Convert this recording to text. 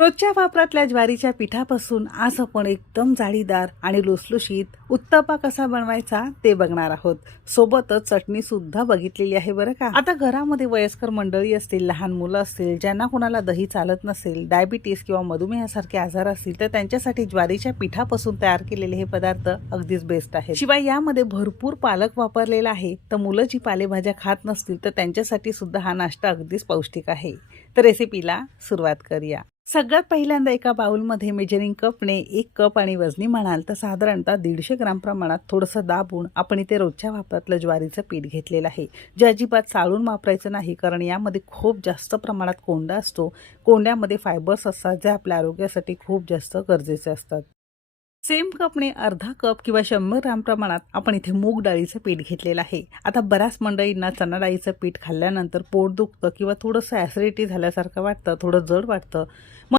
रोजच्या वापरातल्या ज्वारीच्या पिठापासून आज आपण एकदम जाळीदार आणि लुसलुशीत उत्तप्पा कसा बनवायचा ते बघणार आहोत। सोबतच चटणी सुद्धा बघितलेली आहे बरं का। आता घरामध्ये वयस्कर मंडळी असतील, लहान मुलं असतील, ज्यांना कोणाला दही चालत नसेल, डायबिटीस किंवा मधुमेहासारखे आजार असतील, तर त्यांच्यासाठी ज्वारीच्या पिठापासून तयार केलेले हे पदार्थ अगदीच बेस्ट आहेत। शिवाय यामध्ये भरपूर पालक वापरलेला आहे, तर मुलं जी पालेभाज्या खात नसतील तर त्यांच्यासाठी सुद्धा हा नाश्ता अगदीच पौष्टिक आहे। तर रेसिपीला सुरुवात करूया। सगळ्यात पहिल्यांदा एका बाउलमध्ये मेजरिंग कपने 1 कप आणि वजनी म्हणाल तर साधारणतः 150 ग्राम प्रमाणात थोडंसं दाबून आपण इथे रोजच्या वापरातलं ज्वारीचं पीठ घेतलेलं आहे, जे अजिबात चाळून वापरायचं नाही, कारण यामध्ये खूप जास्त प्रमाणात कोंडा असतो। कोंड्यामध्ये फायबर्स असतात जे आपल्या आरोग्यासाठी खूप जास्त गरजेचे असतात। सेम कपने अर्धा कप किंवा 100 ग्राम प्रमाणात आपण इथे मूग डाळीचं पीठ घेतलेलं आहे। आता बऱ्याच मंडळींना चणा डाळीचं पीठ खाल्ल्यानंतर पोट दुखतं किंवा थोडंसं ॲसिडिटी झाल्यासारखं वाटतं, थोडं जड वाटतं,